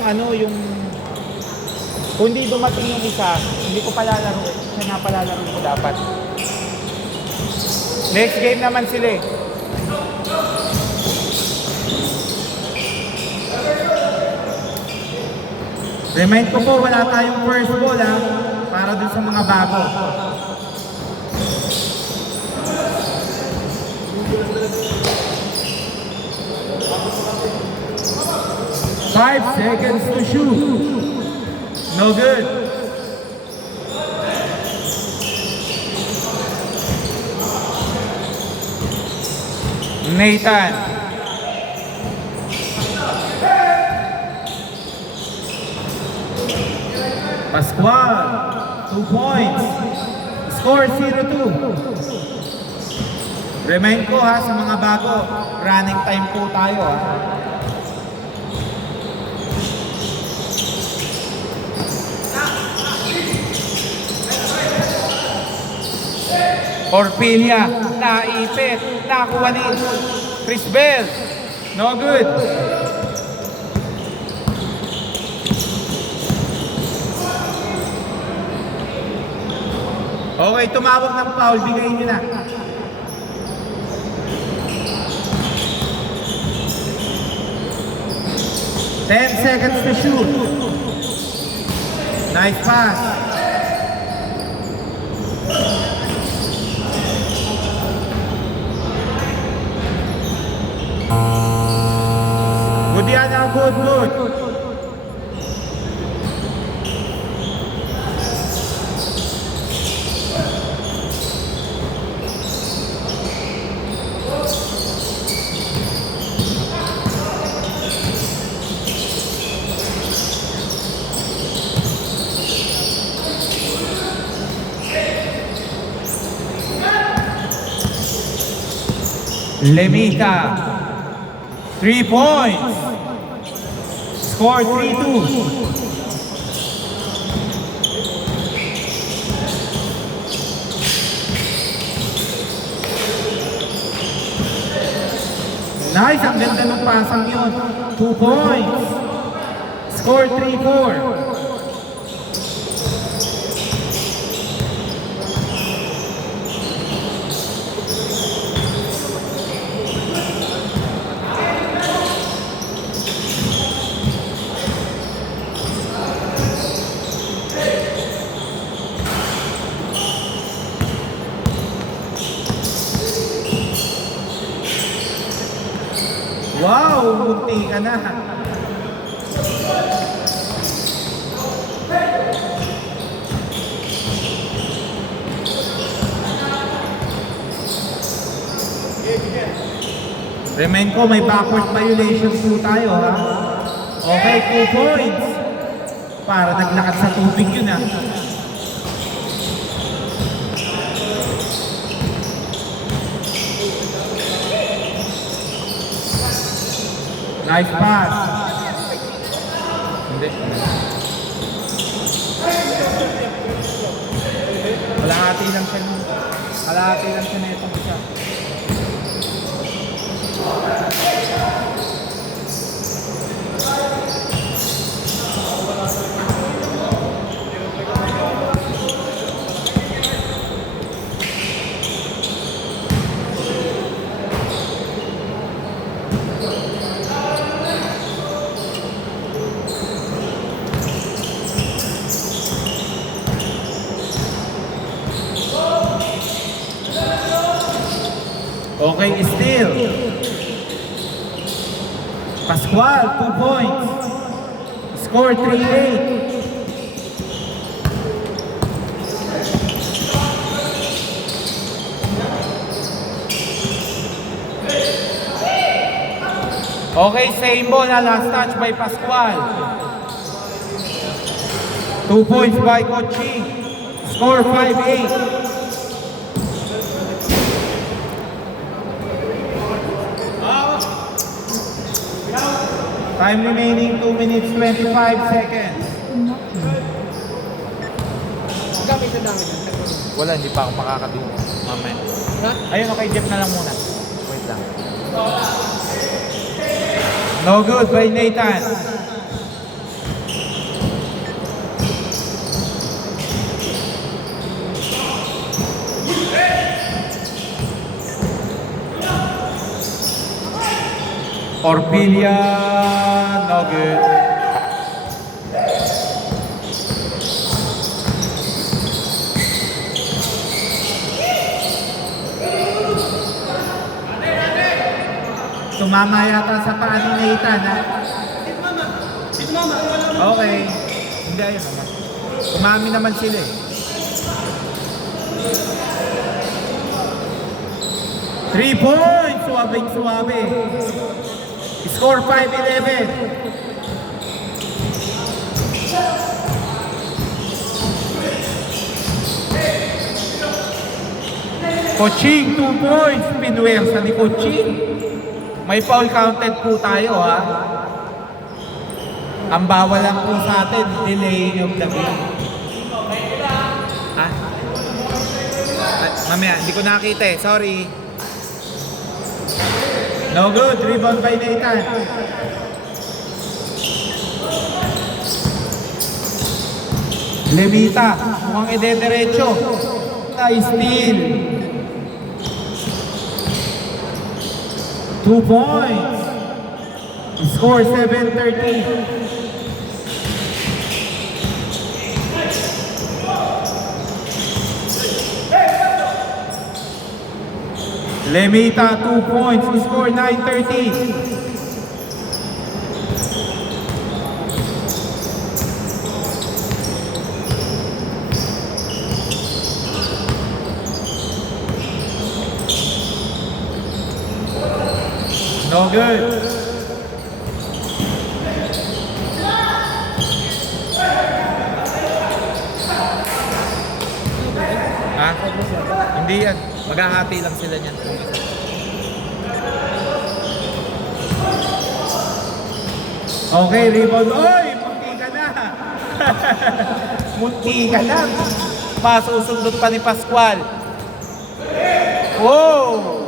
yung ano, yung kung hindi dumating yung isa, hindi ko palalaro. Siya na palalaro ko dapat. Next game naman sila eh. Remind ko po, wala tayong first ball ha, para dun sa mga bago. Five seconds to shoot. No good. Nathan. Pascual. 2 points. Score 0-2. Remind ko ha sa mga bago, running time po tayo ha. Orpilia, naipit, nakuha ni Chris Bell. No good. Okay, tumawag ng foul, bigayin nyo na. Ten seconds to shoot. Nice pass. Good yan, good. Lemita, 3 points. Score 3-2. Nice, ang ganda ng pasang yun. 2 points. Score 3-4. Wow, munti ka na. Remind ko, may backward violation po tayo ha. Okay, 2 points. Para naglakad sa tubig yun ha. Nice pass. Hindi. Kalahati lang siya. Kalahati lang siya na itong isa. Okay, still. Pascual, 2 points. Score 3-8. Okay, same ball na last touch by Pascual. 2 points by Kochi. Score 5-8. Time remaining 2 minutes 25 seconds. Gamit na dami. Wala, hindi pa ako makakadung. Mamaya. Ayun, okay, Jeff na lang muna. Wait lang. No good by Nathan. Orpilia, no good. Tumama yata sa paa ni Nathan, ha? Okay. Hindi, ayun naman. Umami naman sila eh. 3 points! Suwabing-suwabe. Score 5-11. Coaching, 2 points. Pinuwersa ni Coaching. May foul counted po tayo, ha? Ang bawal lang po sa atin, delay of the game. Ha? Ay, mamaya, hindi ko nakita eh. Sorry. No good. Rebound by Nathan. Lemita. Mukhang ide-derecho. Nice steal. 2 points. Score 7-13. Lemita 2 points. Score 9-13. No good. Ha? Hindi yan. Maghahati lang sila niyan. Okay, rebound. Oy! Munti ka na! Munti ka na! Masusundot pa ni Pascual. Wow!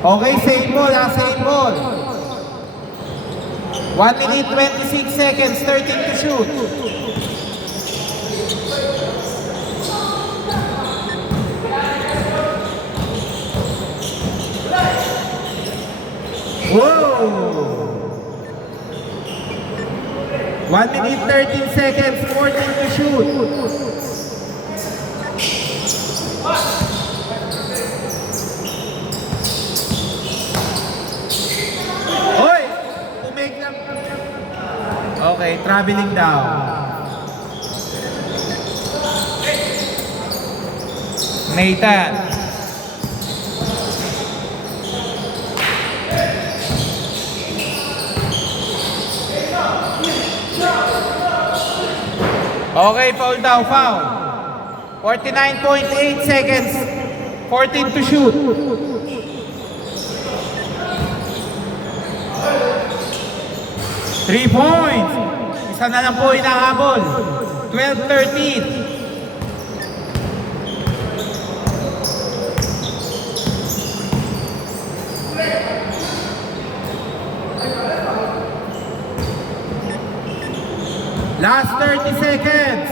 Okay, same ball, same ball. 1 minute 26 seconds, 13 to shoot. Whoa! 1 minute 13 seconds, 14 to shoot. Okay, traveling down. Nathan. Okay, foul daw, foul. 49.8 seconds. 14 to shoot. Three points. Isa na lang po inahabol. 12-13. Last 30 seconds.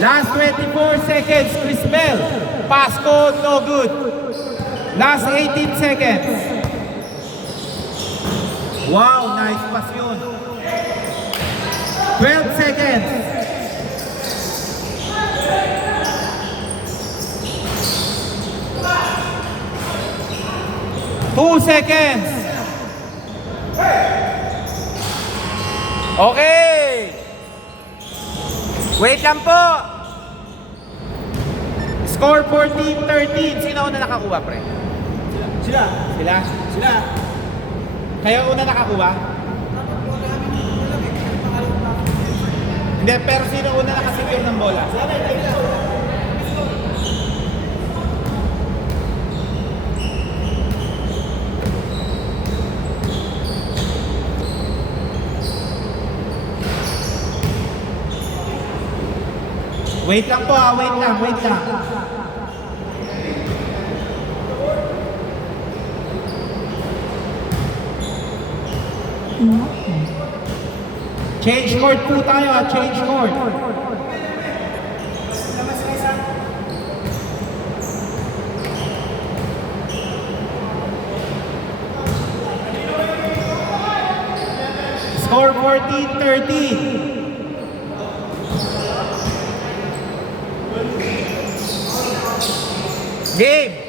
Last 24 seconds. Chris Bell. Pasco, no good. Last 18 seconds. Wow, nice pass yun. 12 seconds. Two seconds. Okay. Wait lang po. Score 14-13. Sino una nakakuha, pre? Sila. Sila? Sila. Kayo una nakakuha? Hindi, pero sino una nakasecure ng bola? Wait lang po, wait lang, wait lang. Change court po tayo ha, change court. Score 14-13. Game.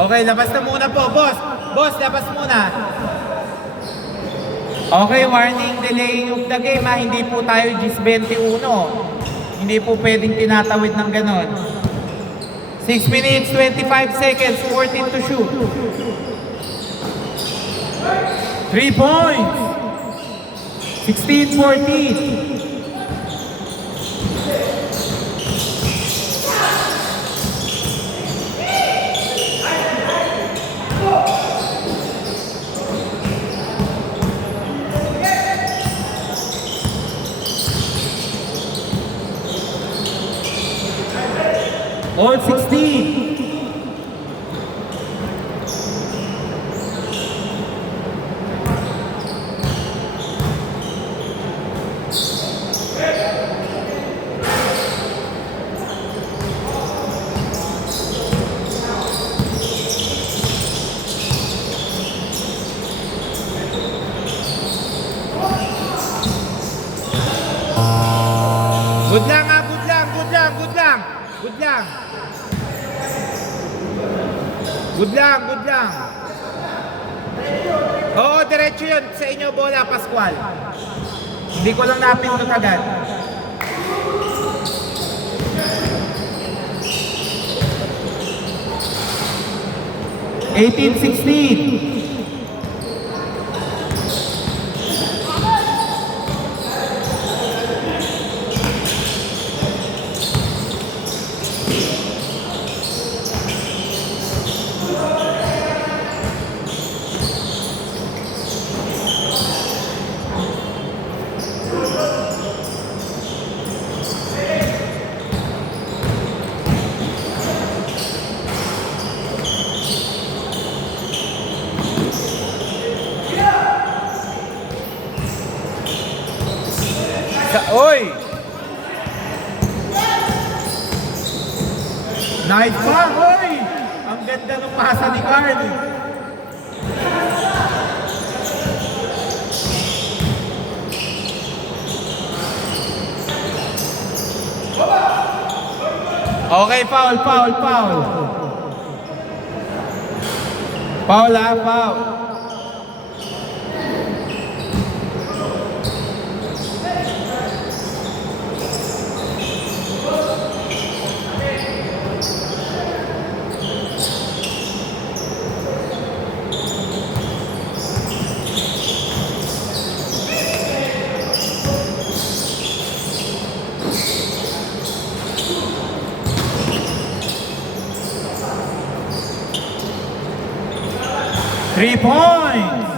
Okay, labas na muna po, boss. Boss, labas muna. Okay, warning, delaying of the game ha. Hindi po tayo GIS 21. Hindi po pwedeng tinatawid ng ganon. 6 minutes, 25 seconds, 14 to shoot. 3 points. 16-14. All 16. Good lang ha, good lang, good lang, good lang. Good lang. Good lang, good lang. Oo, diretso yun. Sa inyo, bola, Pascual. Hindi ko lang napindot agad. Eighteen, 16. Oy! Nice pa, oy! Ang ganda ng pasa ni Carl. Okay, foul, foul, foul. Foul ha, foul. Three points!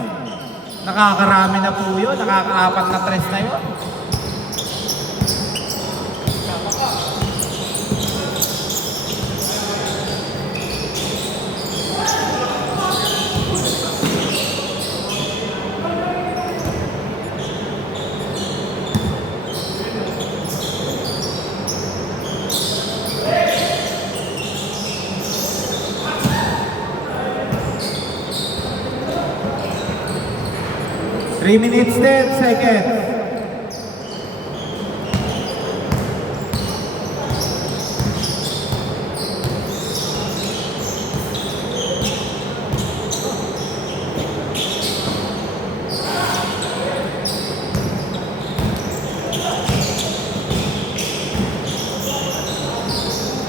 Nakakarami na po yun. Nakakaapat na tres na yun. Three minutes, 10 seconds.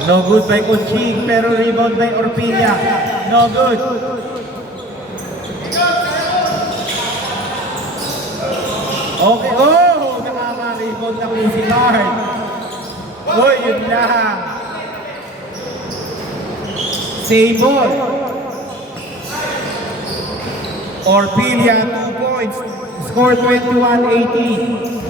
No good by Conching, pero rebound by Orpilla. No good. Okay, oh! Nakaka-rebound na po si Bart. Oh, yun lang. Same ball. Orpilia, 2 points. Score 21-18.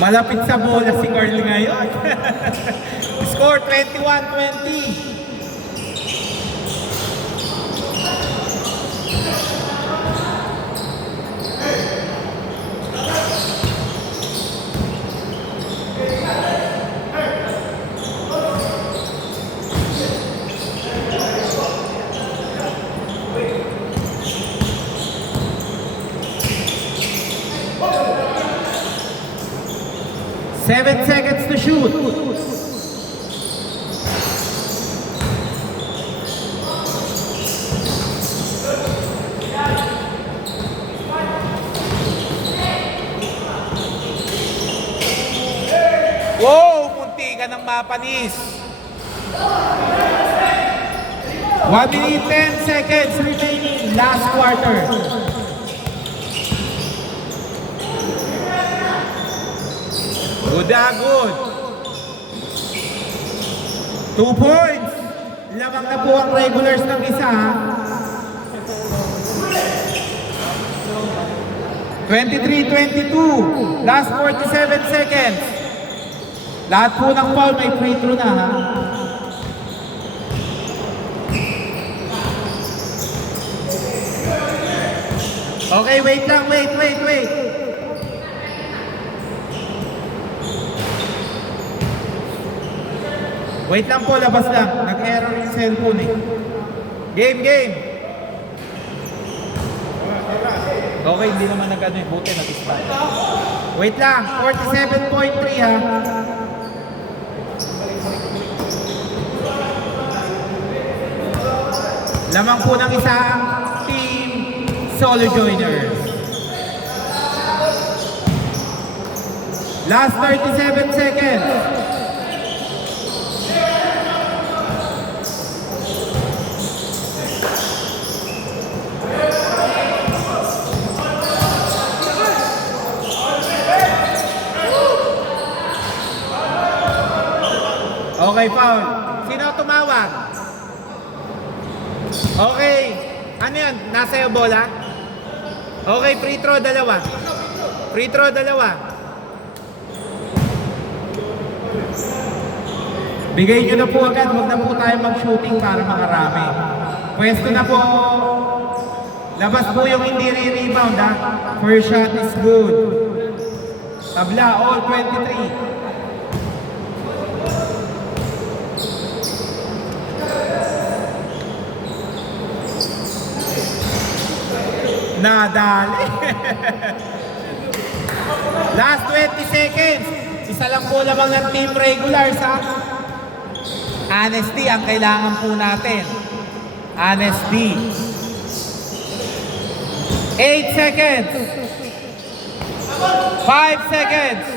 Malapit sa bola si Carl ngayon. Score 21-20. Seven seconds to shoot. Wow! Munti ka ng mapanis. 1 minute 10 seconds remaining. Last quarter. Good. 2 points. Lamang na po ang regulars ng isa. 23-22. Last 47 seconds. Lahat po ng foul may free throw na ha. Okay, wait lang, wait. Wait lang po, labas lang. Nag-error yung cellphone eh. Game. Okay, hindi naman nag-ano eh. Buti nag-start. Wait lang, 47.3 ha. Lamang po ng isang team solo joiners. Last 37 seconds. Okay, foul. Sino tumawag? Okay. Ano yan? Nasa iyo bola? Okay, free throw dalawa. Bigay nyo na po agad. Huwag na po tayo mag-shooting para makarami. Pwesto na po. Labas po yung hindi re-rebound ha. First shot is good. Tabla, all 23. Nadali. Last 20 seconds. Isa lang po lamang ng team regulars ha. Honesty ang kailangan po natin. Honesty. 8 seconds. 5 seconds.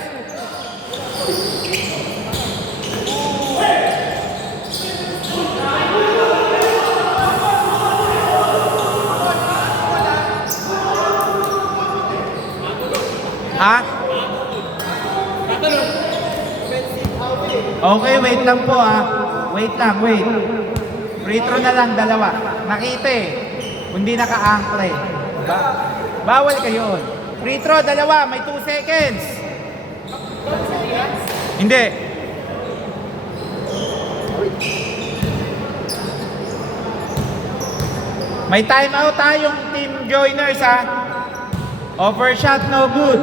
Ha? Okay, wait lang po ha. Wait. Free throw na lang, dalawa. Nakita eh. Hindi naka-ankle eh. Bawal kayo. Free throw, dalawa. May 2 seconds. Hindi. May timeout tayong team joiners ha. Overshot, no good.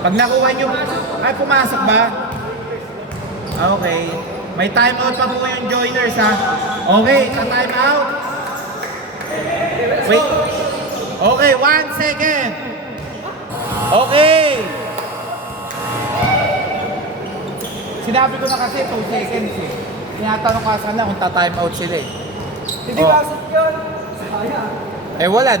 Pag nakuha nyo, ay pumasok ba? Okay. May timeout pa po yung joiners ha. Okay, sa timeout. Wait. Okay, 1 second. Okay. Sinabi ko na kasi 2 seconds eh. Tinatanong ka sana kung ta-timeout sila eh. Hindi basok yun. Eh wala,